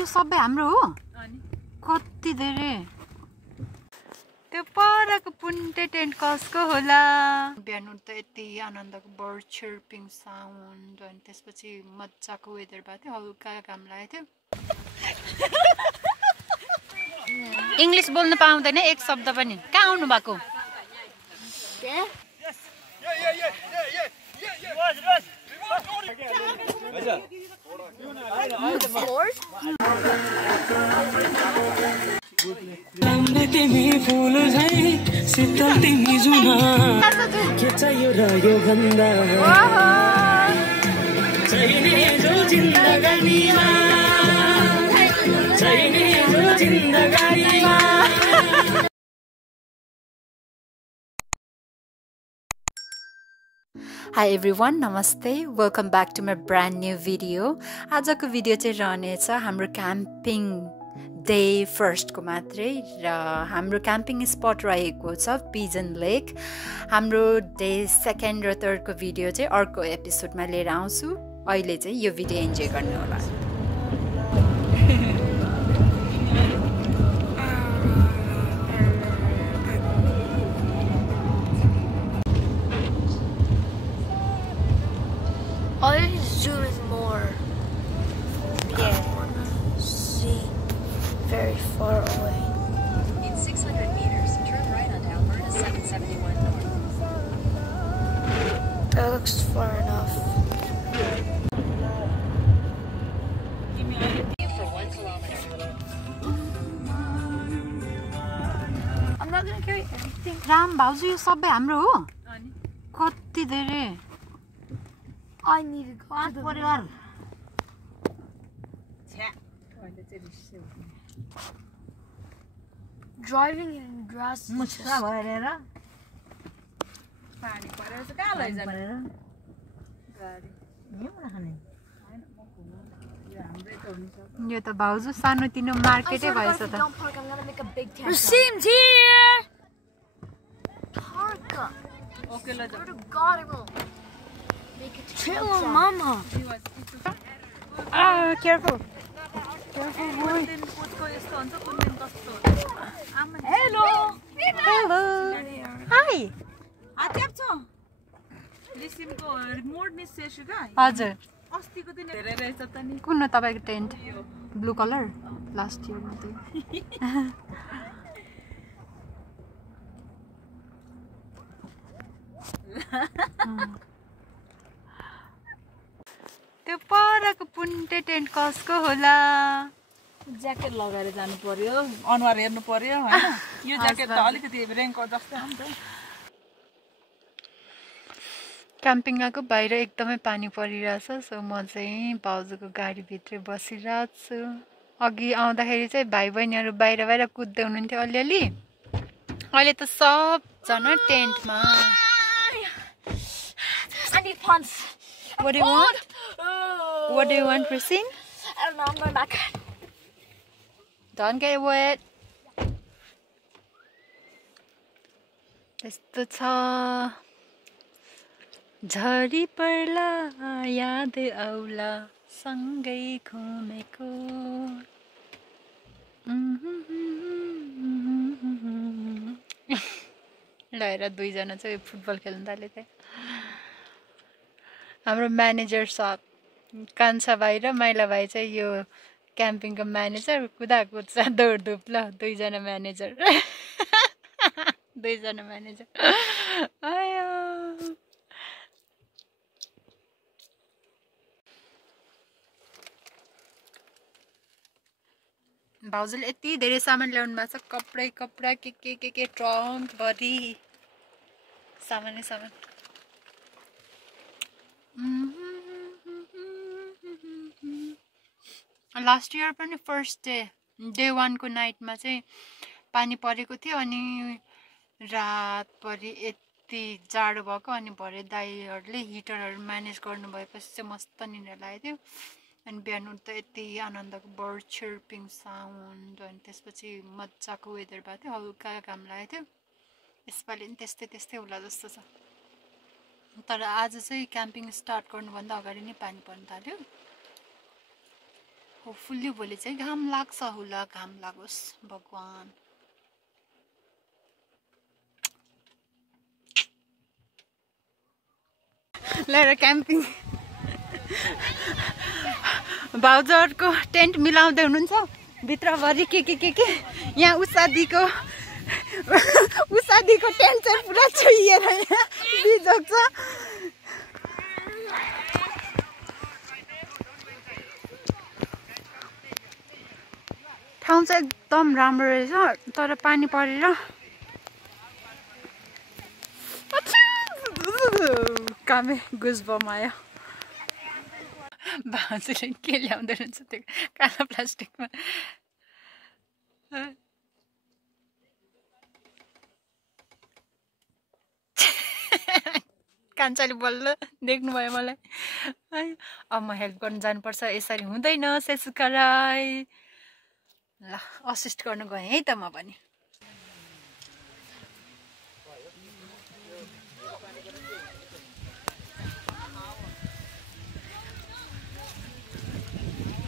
यो सबै हाम्रो हो अनि कति धेरै त्यो परको पुन्टे टेन्ट कसको होला बिहान उठ्दा यति आनन्दको बर्ड चिर्पिङ साउन्ड अनि त्यसपछि मजाको वेदर भएको थियो हल्का घाम लागेको थियो इङ्ग्लिस बोल्न पाउँदैन एक शब्द पनि कहाँ आउनु भएको तिमी फूल झै शीतल तिमी जुन के चाहियो र यो भन्दा चाहिने जो जिन्दगानीमा चाहिने जो जिन्दगानीमा Hi everyone, namaste. Welcome back to my brand new video. आजको भिडियो चाहिँ रहनेछ हाम्रो क्याम्पिङ डे फर्स्टको मात्रै र हाम्रो क्याम्पिङ स्पट रहेको छ पिजन लेक. हाम्रो डे सेकेन्ड र थर्डको भिडियो चाहिँ अर्को एपिसोडमा लिएर आउँछु. अहिले चाहिँ यो भिडियो इन्जोय गर्नु होला. Always zoom in more. Yeah. See very far away. In 600 meters, turn right onto Alberta 771 North. That looks far enough. For 1 kilometer. I'm not gonna carry everything. Ram भाउजू यो सबै हाम्रो हो अनि कति धेरै I need to go to the परिवार छ्या अहिले चाहिँ रिस उठ्ने. driving in grass. is just- भएर पानी परेर चाहिँ कहाँ लैजाने गाडी होइन म घुम्नु यो हाम्रै त हुन्छ. यो त भाउजू सानोतिनो I मार्केटै swear to God, भएछ if we त don't park, I'm gonna make a big tent. Rasim's here. Park. Okay ल Swear to God, I will make it. Chill, Mama. Careful कुन दिन कुदको यस्तो हुन्छ कुन दिन कस्तो हुन्छ. आमा हेलो हाई हात्याप्छ रिसिमको मोड निस्केछु क्या हजुर अस्तिको दिन धेरै रहेछ त नि. कुन हो तपाईँको tent blue colour last year मात्रै त्यो परको पुन्टे टेन्ट कसको होला ज्याकेट लगाएर जानु पर्यो अनुहार हेर्नु पर्यो होइन. यो ज्याकेट त अलिकति रेनको जस्तै हो नि त. क्याम्पिङ गएको बाहिर एकदमै पानी परिरहेछ सो म चाहिँ भाउजूको गाडीभित्रै बसिरहेको छु. अघि आउँदाखेरि चाहिँ भाइ बहिनीहरू बाहिर बाहिर कुद्दै हुनुहुन्थ्यो अलिअलि. अहिले त सबजना टेन्टमा. I need pants. What do you want? What do you want, Racine? I don't know. I'm going back. Don't get wet. त्यस्तो छ झरी पर्ला याद आउला सँगै घुमेको. ल हेर दुईजना चाहिँ फुटबल खेल्न थाले त्यहाँ. हाम्रो म्यानेजर सब कान्छा भाइ र माइला भाइ चाहिँ यो क्याम्पिङको म्यानेजर कुदा कुद्छ दौडधुप ल दुईजना म्यानेजर दुईजना म्यानेजर आयो. भाउजूले यति धेरै सामान ल्याउनु भएको छ कपडा कपडा के ट्रङ्क भरि सामानै सामान. लास्ट इयर पनि फर्स्ट डे वानको नाइटमा चाहिँ पानी परेको थियो अनि रातभरि यति जाडो भएको अनि भरे दाइहरूले हिटरहरू म्यानेज गर्नु भएपछि चाहिँ मस्त निन्द्रा लागेको थियो. अनि बिहान उठ्दा यति आनन्दको बर्ड चिर्पिङ साउन्ड अनि त्यसपछि मजाको वेदर भएको थियो हल्का घाम लागेको थियो. यसपालि पनि त्यस्तै त्यस्तै होला जस्तो छ. तर आज चाहिँ क्याम्पिङ स्टार्ट गर्नुभन्दा अगाडि नै पानी पर्न थाल्यो. होपफुल्ली भोलि चाहिँ घाम लाग्छ होला, घाम लागोस् भगवान। लिएर क्याम्पिङ भाउजूहरुको टेन्ट मिलाउँदै हुनुहुन्छ भित्रभरि के यहाँ उषादीको टेन्ट चाहिँ पुरा छोइएर यहाँ बिजोग छ। ठाउँ चाहिँ एकदम राम्रो रहेछ तर पानी परेर कामे गुजबम आयो। भाउजूले के ल्याउँदै रहन्छ त्यो कालो प्लास्टिकमा। कान्छाले बल्ल देख्नुभयो मलाई। अब म हेल्प गर्न जानुपर्छ, यसरी हुँदैन सेसुका राई। ल असिस्ट गर्न गएँ है त म पनि।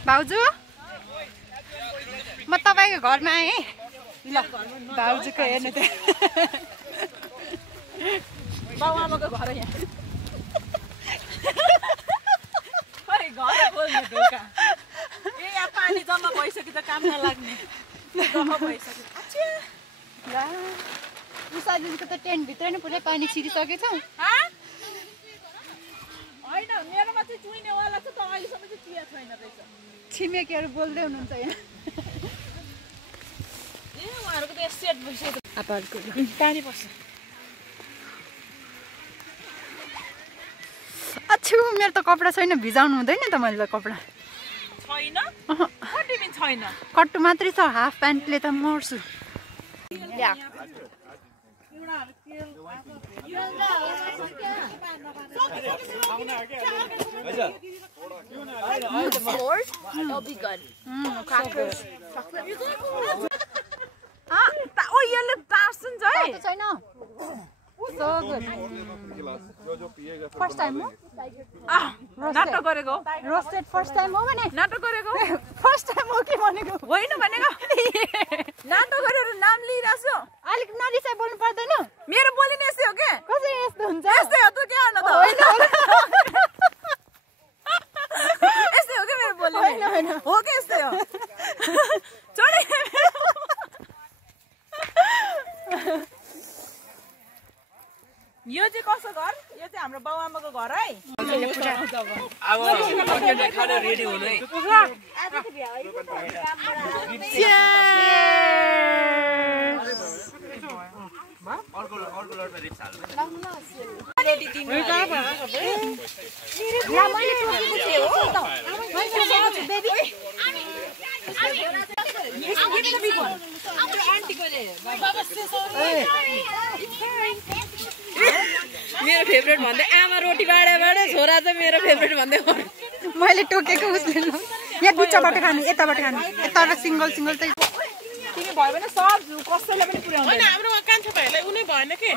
भाउजू म तपाईँको घरमा आएँ। ल भाउजूको हेर्नु त बाबुआमाको घर यहाँ घर बोल्ने ढोका ए यहाँ पानी जम्मा भइसक्यो त काम नलाग्ने जम्मा भइसक्यो। ल उषादीको त टेन्ट भित्र नै पुरै पानी छिरिसकेछ। होइन मेरोमा चाहिँ चुइनेवाला छ त अहिलेसम्म चाहिँ चिया छैन रहेछ। छिमेकीहरू बोल्दै हुनुहुन्छ यहाँ। ए उहाँहरूको त सेट भइसक्यो पानी पर्छ। अच्छु मेरो त कपडा छैन, भिजाउनु हुँदैन त मैले त कपडा छैन। कति दिन छैन, कट्टु मात्रै छ, हाफ प्यान्टले त मर्छु। It'll be good. Crackers. ओ यसले टार्छन् है छैन। So good. First time हो? नाटक गरेको Roasted first time हो भने? नाटक गरेको First time हो के भनेको? होइन भनेको नाटक गरेर नाम लिइराछु। अलिक नरिसाइ बोल्नु पर्दैन? मेरो बोलिने यस्तै हो के? कसरी यस्तो हुन्छ? यस्तै हो त के गर्न त? होइन यस्तै हो के मेरो बोलिने? होइन हो के यस्तै हो? छोडे यो चाहिँ कसो घर? यो चाहिँ हाम्रो बाबुआमाको घर है। अब खाना रेडी हुनु है। मेरो फेभरेट भन्दै आमा रोटी बाडे छोरा चाहिँ मेरो फेभरेट भन्दै मैले टोकेको उसले यहाँ बिचबाट खानु, यताबाट खानु, यताबाट सिङ्गल चाहिँ तिमी भयो भने सब कसैलाई पनि पुर्याउँदैन। हैन हाम्रो कान्छा भाइलाई उनी भएन के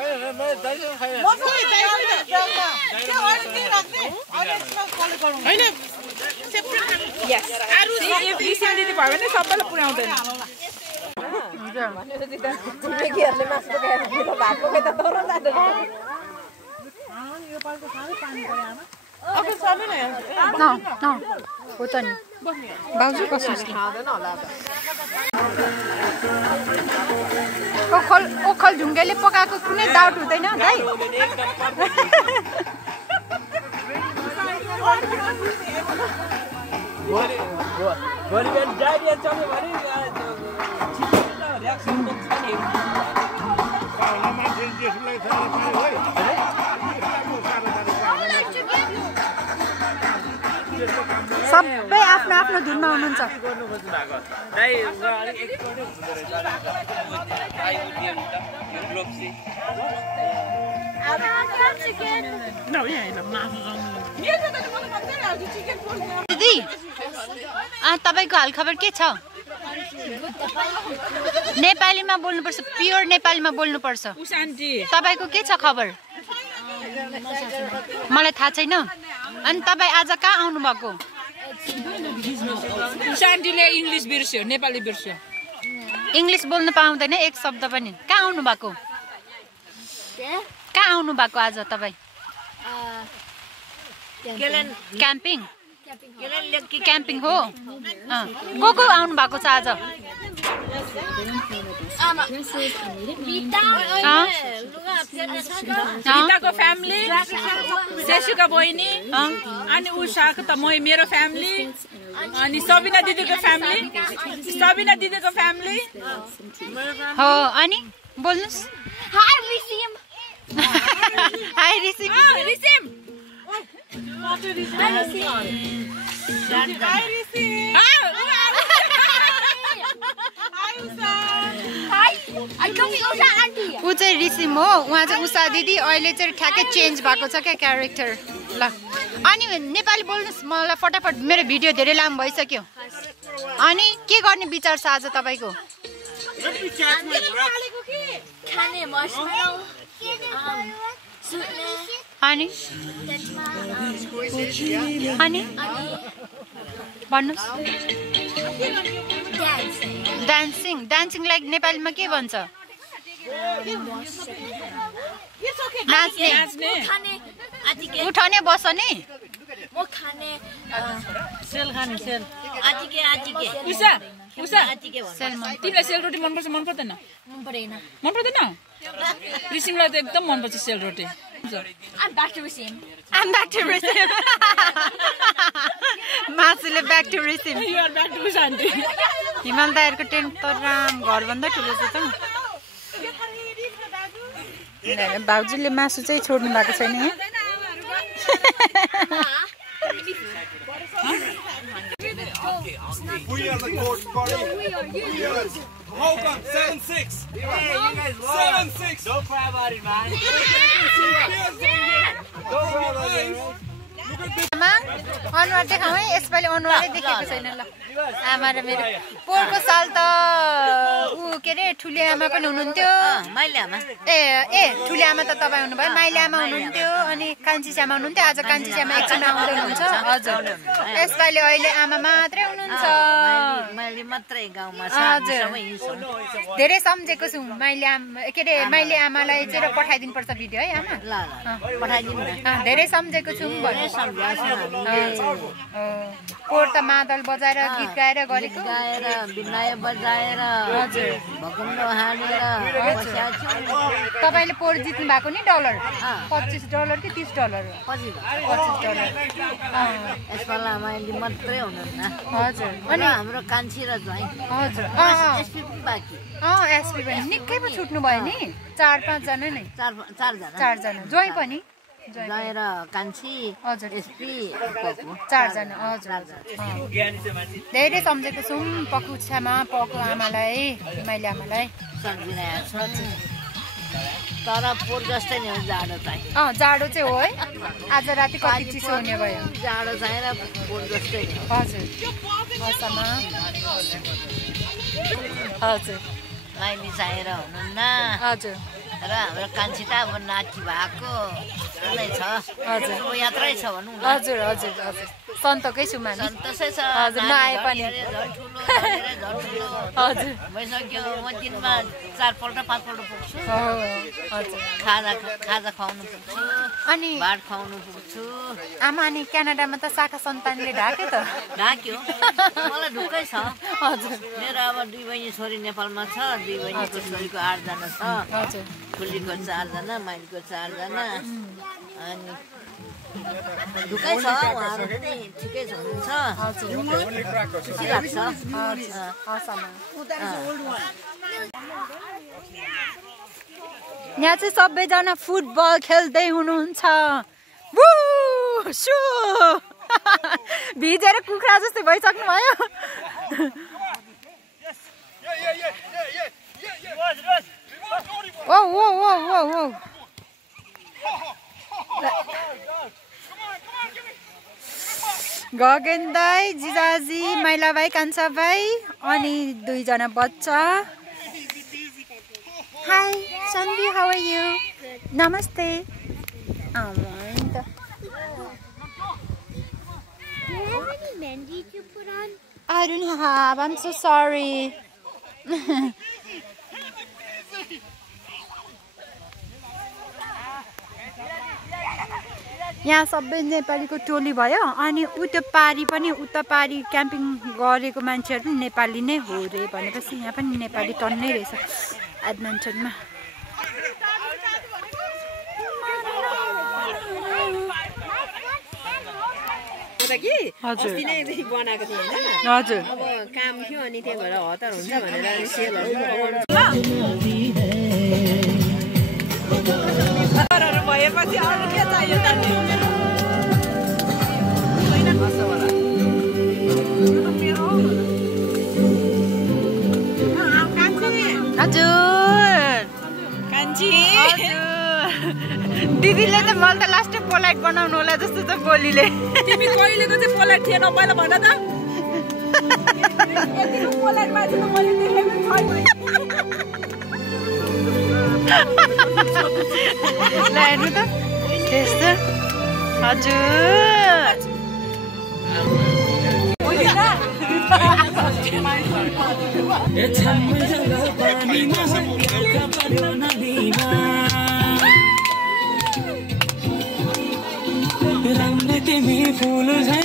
हैन सेपरेट यस अरु एक डिसेन्ट दिदी भयो भने सबैलाई पुर्याउँदैन। छिमेकीहरुले मासु पकाएर दिनु भएको के त तर जाँदैन। यो पाल त साह्रै पानी पर्यो आमा। अब सबै न हो त नि भाउजू कसो खादैन होला अब। ओखल ढुङ्गेले पकाएको कुनै डाउट हुँदैन दाइ? भोलि बिहान डाइरिया चल्यो भने रियाक्सन त छ नि। सबै आफ्नो आफ्नो धुनमा हुनुहुन्छ। दिदी तपाईँको हालखबर के छ? नेपालीमा बोल्नुपर्छ, प्योर नेपालीमा बोल्नुपर्छ। तपाईँको के छ खबर? मलाई थाहा छैन। अनि तपाईँ आज कहाँ आउनु भएको? शान्तिले इङ्ग्लिस बिर्स्यो नेपाली बिर्स्यो इङ्ग्लिस बोल्न पाउँदैन एक शब्द पनि कहाँ आउनु भएको कहाँ आउनु भएको आज तपाईँ क्याम्पिङ क्याम्पिङ हो को आउनु भएको छ आज गीताको फ्यामिली सेसुका बहिनी अनि उषाको त मेरो फ्यामिली अनि सबिना दिदीको फ्यामिली हो अनि बोल्नुस् Hi, Risim. हाई रिसिम ऊ चाहिँ रिसिम हो उहाँ चाहिँ उषा दिदी अहिले चाहिँ ठ्याक्कै चेन्ज भएको छ क्या क्यारेक्टर ल अनि नेपाली बोल्नुहोस् मलाई फटाफट मेरो भिडियो धेरै लामो भइसक्यो अनि के गर्ने विचार छ आज तपाईँको खाने marshmallow. अनि अनि भन्नुहोस् डान्सिङ डान्सिङ लाइक नेपालीमा के भन्छ नाच्ने उठने बस्ने तिमीलाई सेलरोटी मनपर्छ मन पर्दैन मन पर्दैन रिसिमलाई त एकदम मनपर्छ सेलरोटी I'm back to Risim. मासुले back to Risim You are back to Shanti Himal दाइहरुको टेन्ट त घरभन्दा ठुलो छ त बाबुजीले मासु चाहिँ छोड्नु भएको छैन है We are the coach party. Hold on, 7-6. Yeah, you guys won. 7-6. Don't cry about it, man. Don't cry about it. अनुहार देखाऊ है यसपालि अनुहारै देखेको छैन ल आमा र मेरो पोहोरको साल त ऊ के अरे ठुले आमा पनि हुनुहुन्थ्यो माइले आमा ए ठुले आमा त तपाईँ हुनुभयो माइले आमा हुनुहुन्थ्यो अनि कान्छी श्यामा हुनुहुन्थ्यो आज कान्छी श्यामा एकजना आउँदै हुनुहुन्छ हजुर यसपालि अहिले आमा मात्रै हुनुहुन्छ हजुर धेरै सम्झेको छु माइले आमा के अरे माइले आमालाई चाहिँ पठाइदिनु पर्छ भिडियो है आमा धेरै सम्झेको छु भन्नु पोहोर त मादल बजाएर गीत गाएर गरेको तपाईँले पोहोर जित्नु भएको नि डलर $25 कि $30 हजुर अनि हाम्रो कान्छी र ज्वाइँ हजुर एसपी पनि निकै पो छुट्नु भयो नि 4-5 जना नै चारजना ज्वाइँ पनि ज्वाइँ र कान्छी हजुर एसपी 4 जना हजुर धेरै सम्झेको छौँ पक्कु छ्यामा पक्कु आमालाई माइली आमालाई सम्झिरहेको छ तर पोहोर जस्तै नि हो जाडो चाहिँ जाडो चाहिँ हो है आज राति कति चिसो हुने भयो जाडो चाहिँ र पोहोर जस्तै नि हजुर असमा हजुर माइली चाहिएर हुनुहुन्न हजुर र हाम्रो कान्छी त अब नाति भएको नै छ हजुर यात्रै छ भनौँ न हजुर हजुर हजुर सन्तोकै छु मानि सन्तोषै छ हजुर नआए पनि हजुर भइसक्यो म दिनमा 4-5 पल्ट पुग्छु हजुर खाजा खुवाउनु पुग्छु अनि भात खुवाउनु पुग्छु आमा अनि क्यानाडामा त शाखा सन्तानले ढाक्यो त ढाक्यो मलाई ढुक्कै छ हजुर मेरो अब 2 बहिनी छोरी नेपालमा छ 2 बहिनीको छोरीको 8 जना छ हजुर ठुलीको 4 जना माइलीको 4 जना अनि ढुक्कै छ उहाँहरू पनि ठिकै हुनुहुन्छ खुसी लाग्छ यहाँ चाहिँ सबैजना फुटबल खेल्दै हुनुहुन्छ भिजेर कुखुरा जस्तै भइसक्नु भयो ओ गगन दाई जिजाजी माइला भाइ कान्छा भाइ अनि 2 जना बच्चा हाई सन्धी हाउ आर यु नमस्ते have any mehndi to put on? I don't have. I'm so sorry. यहाँ सबै नेपालीको टोली भयो अनि उता पारी पनि उता पारी क्याम्पिङ गरेको मान्छेहरु पनि नेपाली नै हो रे भनेपछि यहाँ पनि नेपाली टन्नै रहेछ एडमन्टनमा अस्ति नै देखि बनाएको थिए हैन हजुर अब काम थियो अनि त्यही भएर हतार हुन्छ भनेर सेलहरु भएपछि अरु के चाहियो त दिदीले त मलाई त लास्ट पोलाइट बनाउनु होला जस्तो छ बोलीले तिमी कहिलेको चाहिँ पोलाइट थिएन पहिला भन त यतिको पोलाइट बाजे त मैले देखेको छैन ल हेर्नु त त्यस्तो हजुर राम्रो तिमी फुल झै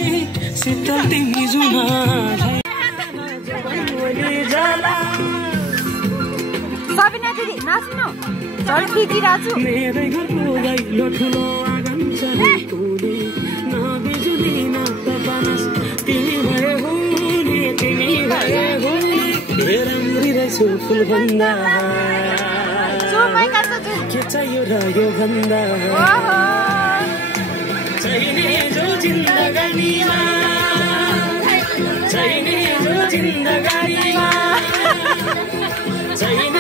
शीतल तिमी जुना सबिना दिदी नाच्नु झन् खिचिराछु मेरै घरको दैलो ठुलो आँगन छ पुले नबिजुली न तपास तिमी भए हुने तिमी भए हुने राम्री रहेछु फुल भन्दा के चाहियो र यो भन्दा चाहिने जो जिन्दगानीमा चाहिने जो जिन्दगानीमा चाहिने